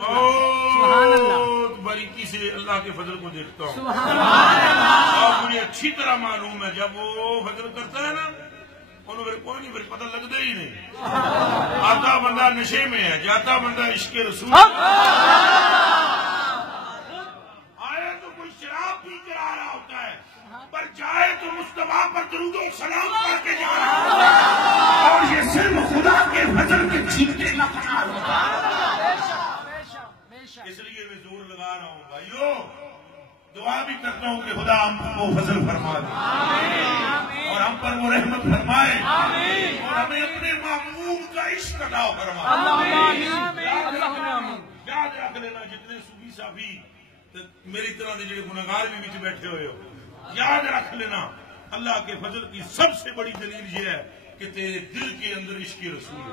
بہت باریکی سے اللہ کے فضل کو دیکھتا ہوں اور مجھے اچھی طرح معلوم ہے جب وہ فضل کرتا ہے نا انہوں میرے کوئی نہیں پتہ لگتا ہی نہیں. آتا بندہ نشے میں ہے, جاتا بندہ عشق رسول آئے تو کوئی شراب پی کر آ رہا ہوتا ہے, پر جائے تو مصطفیٰ پر درود و سلام کر کے جا رہا ہوتا ہے, اور یہ صرف خدا کے فضل کے چھینکے نہ پڑا ہوتا ہے. اس لیے میں زور لگا رہا ہوں بھائیو, دعا بھی کرتا ہوں کہ خدا ہم کو فضل فرما دے اور ہم پر وہ رحمت فرمائے اور ہمیں اپنے معمول کا عشق عطا فرمائے. یاد رکھ لینا جتنے صوفی صافی میری طرح دے جڑے گنہگار بھی بیچ بیٹھے ہوئے ہو, یاد رکھ لینا اللہ کے فضل کی سب سے بڑی دلیل یہ ہے کہ تیرے دل کے اندر عشق رسول ہے.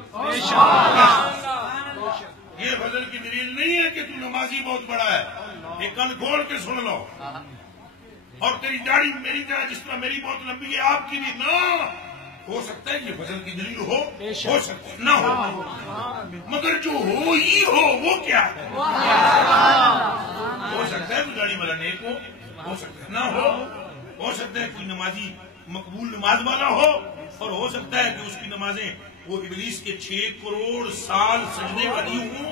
یہ فضل کی دلیل نہیں ہے کہ تو نمازی بہت بڑا ہے, یہ کن کھول کے سن لو, اور تیری داڑھی میری طرح جس طرح میری بہت لمبی ہے آپ کی بھی نہ ہو سکتا ہے. یہ فضل کی دلیل ہو سکتا ہے نہ ہو, مگر جو ہو ہی ہو وہ کیا ہے. ہو سکتا ہے تو داڑھی والا نیک ہو سکتا ہے نہ ہو سکتا ہے کوئی نمازی مقبول نماز والا ہو, اور ہو سکتا ہے کہ اس کی نمازیں وہ ابلیس کے 6 کروڑ سال سجدے والی ہوں.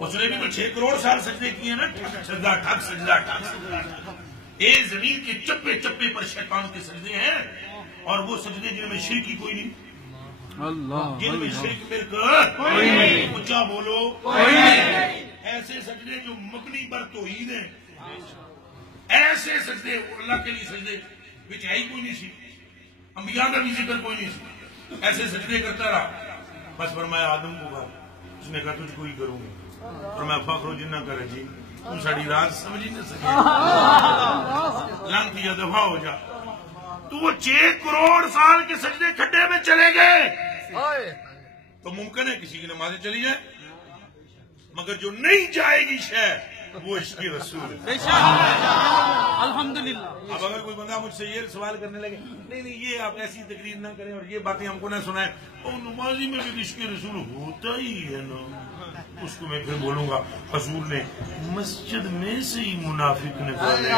اس نے بھی تو 6 کروڑ سال سجدے کیے نا, سجدہ ٹھک سجدہ ٹھک. یہ زمین کے چپے چپے پر شیطان کے سجدے ہیں, اور وہ سجدے جن میں شرک ہی کوئی نہیں, جن میں شرک کوئی نہیں, اونچا بولو ایسے سجدے جو مبنی پر توحید ہیں, ایسے سجدے اللہ کے لیے سجدے بچ ہے ہی کوئی نہیں سی, انبیاء کا بھی ذکر کوئی نہیں سی, ایسے سجدے کرتا رہا. بس فرمایا آدم کو کہا, اس نے کہا تجھ کو ہی کروں گا, فرمایا فخر و جنہ کرے جی تم ساڑی راز سمجھ ہی نہ سکے, لانتی یا دفاع ہو جا. تو وہ 6 کروڑ سال کے سجدے کھڈے میں چلے گئے تو ممکن ہے کسی کی نمازیں چلی جائے, مگر جو نہیں جائے گی شے وہ عشق رسول ہے. الحمدللہ. اب اگر کوئی بندہ مجھ سے یہ سوال کرنے لگے نہیں یہ آپ ایسی تقریر نہ کریں اور یہ باتیں ہم کو نہ سنائیں, اور نمازی میں بھی عشق رسول ہوتا ہی ہے نا, اس کو میں پھر بولوں گا حضور نے مسجد میں سے ہی منافق نکالے.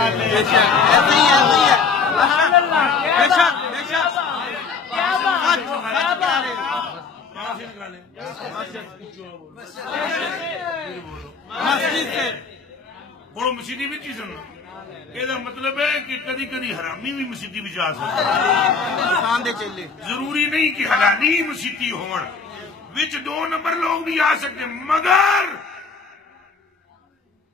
بولو مسیدی بھی چیز سننا, یہ مطلب ہے کہ کدی کدی حرامی بھی مسیدی بھی جا سکتا, ضروری نہیں کہ حلالی مسیدی ہون, وچ 2 نمبر لوگ بھی آ سکتے, مگر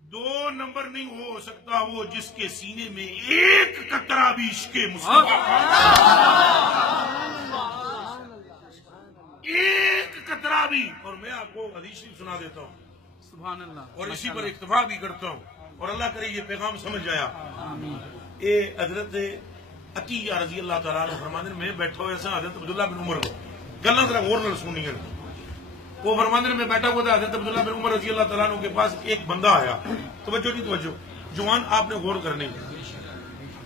2 نمبر نہیں ہو سکتا وہ جس کے سینے میں 1 قطرہ بھی عشق مصطفیٰ, 1 قطرہ بھی. اور میں آپ کو حدیث شریف سنا دیتا ہوں سبحان اللہ, اور اسی پر اکتفا بھی کرتا ہوں, اور اللہ کرے یہ پیغام سمجھ آیا. اے حضرت عطیہ رضی اللہ تعالیٰ عنہ فرماندے میں بیٹھا ہوا سا حضرت عبداللہ بن عمر کو گلاں ذرا غور نال سننی ہیں. وہ فرماندے میں بیٹھا ہوا تھا حضرت عبداللہ بن عمر رضی اللہ تعالیٰ عنہ کے پاس ایک بندہ آیا. توجہ نہیں توجہ جوان, آپ نے غور کرنی,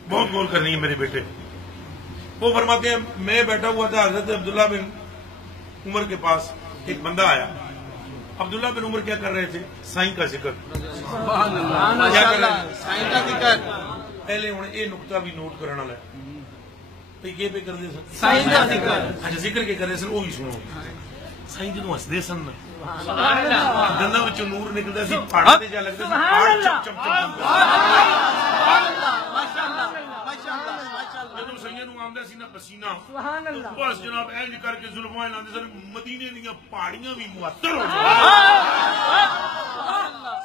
بہت غور کرنی ہے میرے بیٹے. وہ فرماتے ہیں میں بیٹھا ہوا تھا حضرت عبداللہ بن عمر کے پاس ایک بندہ آیا. عبداللہ بن عمر کیا کر رہے تھے؟ سائیں کا ذکر. کیا کر رہے تھے؟ سائیں کا ذکر. پہلے انہیں یہ نقطہ بھی نوٹ کرنا ہے, یہ پہ کر دے سن سائیں کا ذکر. اچھا ذکر کے کر دے سن, وہی سنو. سائیں جدوں ہسدے سن دنداں وچوں نور نکلدا سی, پھاڑتے جا لگدا سی, پھاڑ چپ چپ چپ. جدوں سائیں نوں آندا سی نا پسینہ, بس جناب اینج کر کے زلفاں لاندے سن, مدینے دیاں پہاڑیاں بھی معطر ہو جاندیاں.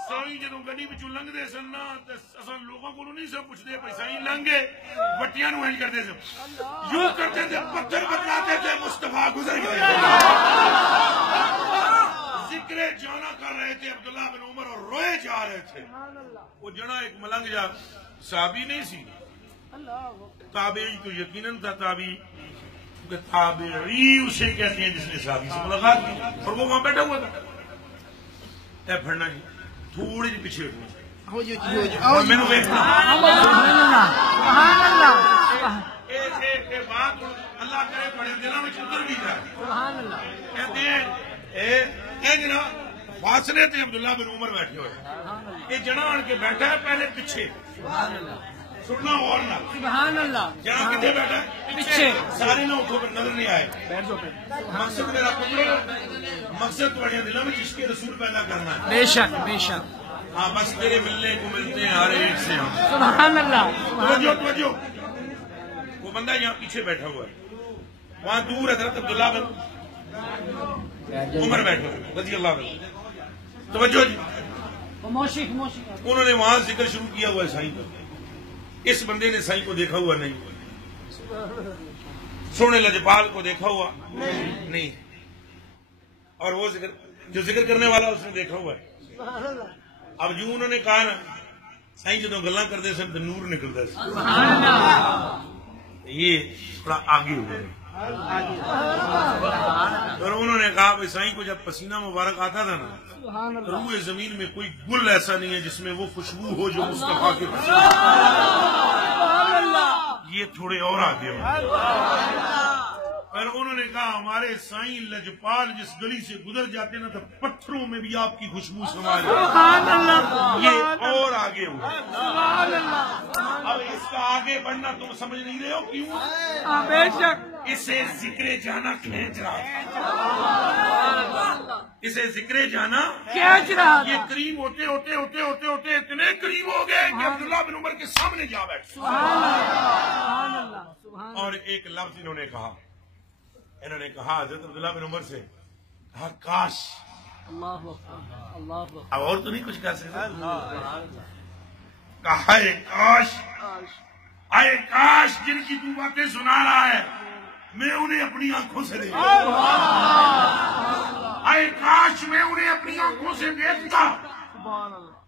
سائیں جدوں گڈی وچوں لنگدے سن نا تے اساں لوکاں کولوں نہیں سب پوچھدے پئی سائیں لنگے وٹیاں نوں اینج کردے سن, یوں کرتے تھے پتھر بتلاتے تھے مصطفیٰ گزر گئے. ذکر جانا کر رہے تھے عبداللہ بن عمر اور روئے جا رہے تھے. وہ جنا ایک ملنگ جا صحابی نہیں سی, تابعی تو یقیناً تھا تابعی, کیونکہ تابعی اسے کہتے ہیں جس نے صحابی سے ملاقات کی, اور وہ وہاں بیٹھا ہوا تھا. اے پھڑنا جی تھوڑی جی پیچھے ہٹنا, میں نے دیکھنا بات اللہ کرے بڑے دلوں میں اتر بھی جائے. کہتے ہیں اے جناب فاصلے تے عبداللہ بن عمر بیٹھے ہوئے یہ جنا آن کے بیٹھا ہے پہلے پیچھے سننا اور نہ سبحان اللہ جہاں کتنے بیٹھا ہے پیچھے سارے نہ اٹھو پر نظر نہیں آئے مقصد میرا پتر مقصد تھوڑے دلوں میں جس کے رسول پیدا کرنا ہے بے شک بے شک ہاں بس تیرے ملنے کو ملتے ہیں ہر ایک سے ہم سبحان اللہ توجہ وہ بندہ یہاں پیچھے بیٹھا ہوا ہے وہاں دور حضرت عبداللہ بن عمر بیٹھے ہوئے رضی اللہ عنہ توجہ جی انہوں نے وہاں ذکر شروع کیا ہوا ہے سائیں کا اس بندے نے سائیں کو دیکھا ہوا نہیں سونے لجپال کو دیکھا ہوا نہیں اور وہ جو ذکر کرنے والا اس نے دیکھا ہوا ہے اب جو انہوں نے کہا نا سائیں جدوں گلاں کرتے سن تو نور نکلتا ہے یہ تھوڑا آگے ہو گئے اور انہوں نے کہا کہ سائیں کو جب پسینہ مبارک آتا تھا نا روح زمین میں کوئی گل ایسا نہیں ہے جس میں وہ خوشبو ہو جو مصطفیٰ کے پسینہ یہ تھوڑے اور آگے ہو اور انہوں نے کہا ہمارے سائیں لجپال جس گلی سے گزر جاتے نا تو پتھروں میں بھی آپ کی خوشبو سما جاتی یہ اور آگے ہوا اب اس کا آگے بڑھنا تم سمجھ نہیں رہے ہو کیوں بے شک اسے ذکر جانا کھینچ رہا اسے ذکر جانا کھینچ رہا یہ قریب ہوتے ہوتے ہوتے ہوتے ہوتے اتنے قریب ہو گئے کہ عبداللہ بن عمر کے سامنے جا بیٹھے اور ایک لفظ انہوں نے کہا حضرت عبداللہ بن عمر سے کہا کاش اب اور تو نہیں کچھ کہہ سکتا کہا اے کاش جن کی تو باتیں سنا رہا ہے میں انہیں اپنی آنکھوں سے دیکھتا اے کاش میں انہیں اپنی آنکھوں سے دیکھتا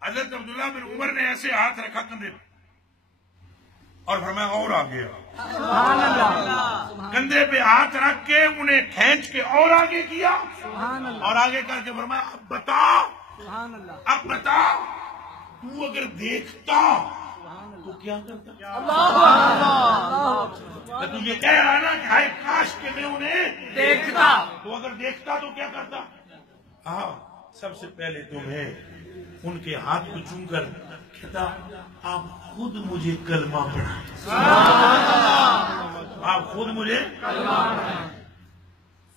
حضرت عبداللہ بن عمر نے ایسے ہاتھ رکھا کندھے پہ اور فرمایا اور آگے کندھے پہ ہاتھ رکھ کے انہیں کھینچ کے اور آگے کیا اور آگے کر کے فرمایا اب بتا تو اگر دیکھتا تو کیا کرتا تو یہ کہہ رہا نا کہ ہائے کاش کہ میں انہیں دیکھتا تو اگر دیکھتا تو کیا کرتا ہاں سب سے پہلے تمہیں ان کے ہاتھ کو چوم کر کہتا آپ خود مجھے کلمہ پڑھا آپ خود مجھے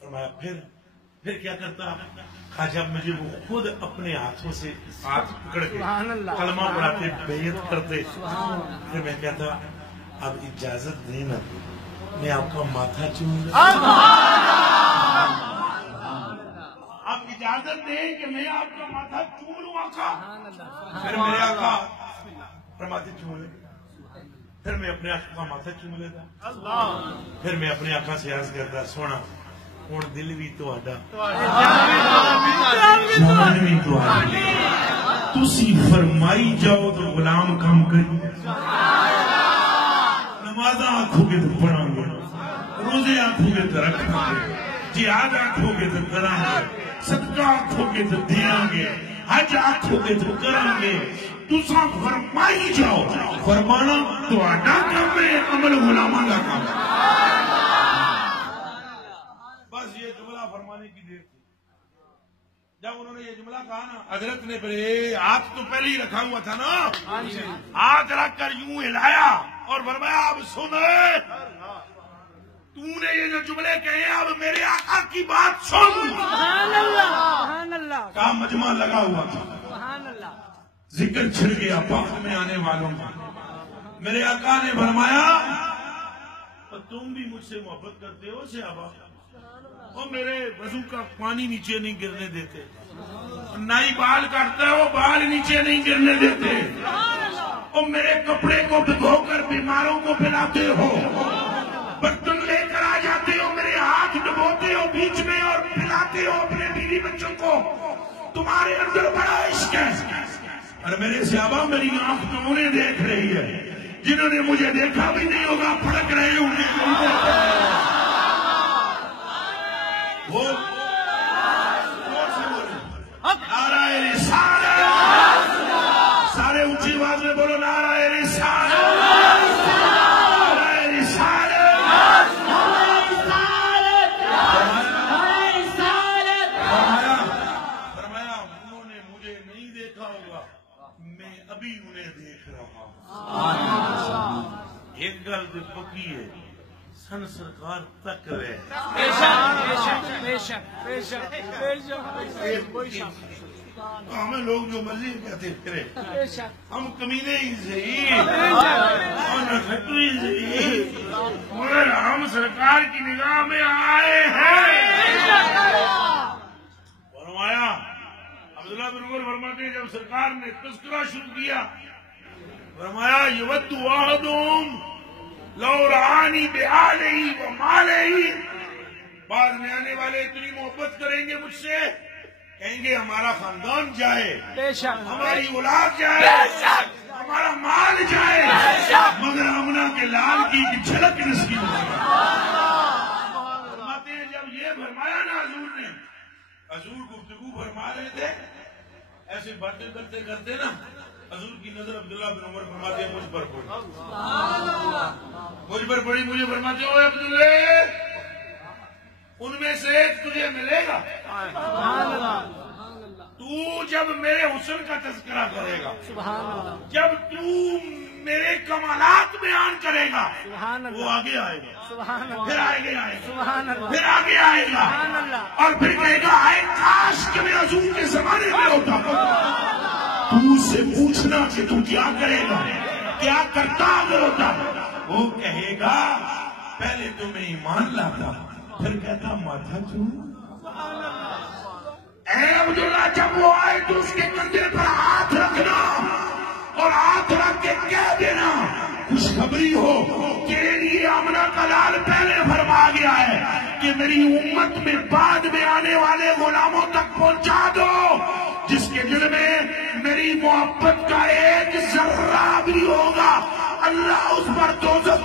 فرمایا پھر کیا کرتا جب مجھے وہ خود اپنے ہاتھوں سے ہاتھ پکڑ کے کلمہ پڑھاتے بیعت کرتے پھر میں کہتا اب اجازت دینا میں آپ کا ماتھا چوم لوں آپ اجازت دیں کہ میں آپ کا ماتھا چوم لوں آقا پھر میرے آقا ماتھے چوم لے پھر میں اپنے آقا کا ماتھا چوم لیتا پھر میں اپنے آقا سے عرض کرتا سونا ہوں دل بھی تو جان بھی تو تسی فرمائی جاؤ تو غلام کام کری نمازاں آنکھو گے تو پڑھاں گے روزے آنکھو گے تو رکھاں گے جہاد آنکھو گے تو کریں گے صدقہ آنکھو گے تو دیاں گے حج آنکھو گے تو کریں گے تساں فرمائی جاؤ فرمانا تو آڈا کام ہے عمل غلامہ کا کام ہے بس یہ جملہ فرمانے کی دیر تھی جب انہوں نے یہ جملہ کہا نا حضرت نے پھر ہاتھ تو پہلے ہی رکھا ہوا تھا نا ہاتھ رکھ کر یوں ہلایا اور فرمایا اب سنے تو نے یہ جو جملے کہے اب میرے آقا کی بات سن کہا مجمع لگا ہوا تھا ذکر چھڑ گیا پاک میں آنے والوں کا میرے آقا نے فرمایا تم بھی مجھ سے محبت کرتے ہو صحابہ اور میرے وضو کا پانی نیچے نہیں گرنے دیتے نہ ہی بال کاٹتے ہو بال نیچے نہیں گرنے دیتے اور میرے کپڑے کو بھگو کر بیماروں کو پلاتے ہو برتن لے کر آ جاتے ہو میرے ہاتھ ڈبوتے ہو بیچ میں اور پلاتے ہو اپنے بیوی بچوں کو تمہارے اندر بڑا عشق ہے اور میرے صحابہ میری آنکھ تو انہیں دیکھ رہی ہے جنہوں نے مجھے دیکھا بھی نہیں ہوگا پھڑک رہے ہوں گے وہ نعرہ رسالت سارے اونچی آواز میں بولو نعرہ رسالت ابھی انہیں دیکھ رہا ایک گل تو پکی ہے سن سرکار تک رہے بے شک بے شک بے شک بے شک بے شک ہمیں لوگ جو مرضی کہتے پھرے بے شک ہم کمینے ہی صحیح اور نخٹو ہی صحیح مگر ہم سرکار کی نگاہ میں آئے ہیں فرمایا عبداللہ بن عمر فرماتے ہیں جب سرکار نے تذکرہ شروع کیا فرمایا یود واحدہم لو رعانی بآلہ و مالہ بعد میں آنے والے اتنی محبت کریں گے مجھ سے کہیں گے ہمارا خاندان جائے بے شک ہماری اولاد جائے ہمارا مال جائے مگر امنا کے لال کی جھلک نصیب ہو فرماتے ہیں جب یہ فرمایا نا حضور نے حضور گفتگو فرما رہے تھے ایسے باتیں کرتے کرتے نا حضور کی نظر عبداللہ بن عمر فرماتے ہیں مجھ پر پڑی مجھے فرماتے ہو عبداللہ ان میں سے ایک تجھے ملے گا تو جب میرے حسن کا تذکرہ کرے گا جب تو میرے کمالات بیان کرے گا وہ آگے آئے گا پھر آگے آئے گا پھر آگے آئے گا اور پھر کہے گا آئے کاش کہ میں حضور کے زمانے میں ہوتا تو اس سے پوچھنا کہ تو کیا کرے گا کیا کرتا اگر ہوتا وہ کہے گا پہلے تو میں ایمان لاتا پھر کہتا ماتھا کیوں اے عبداللہ جب وہ آئے تو اس کے کندھے پر ہاتھ رکھنا اور ہاتھ رکھ کے کہہ دینا خوشخبری ہو تیرے لیے آمنہ کا لال پہلے فرما گیا ہے کہ میری امت میں بعد میں آنے والے غلاموں تک پہنچا دو جس کے دل میں میری محبت کا ایک ذرہ بھی ہوگا اللہ اس پر دوزخ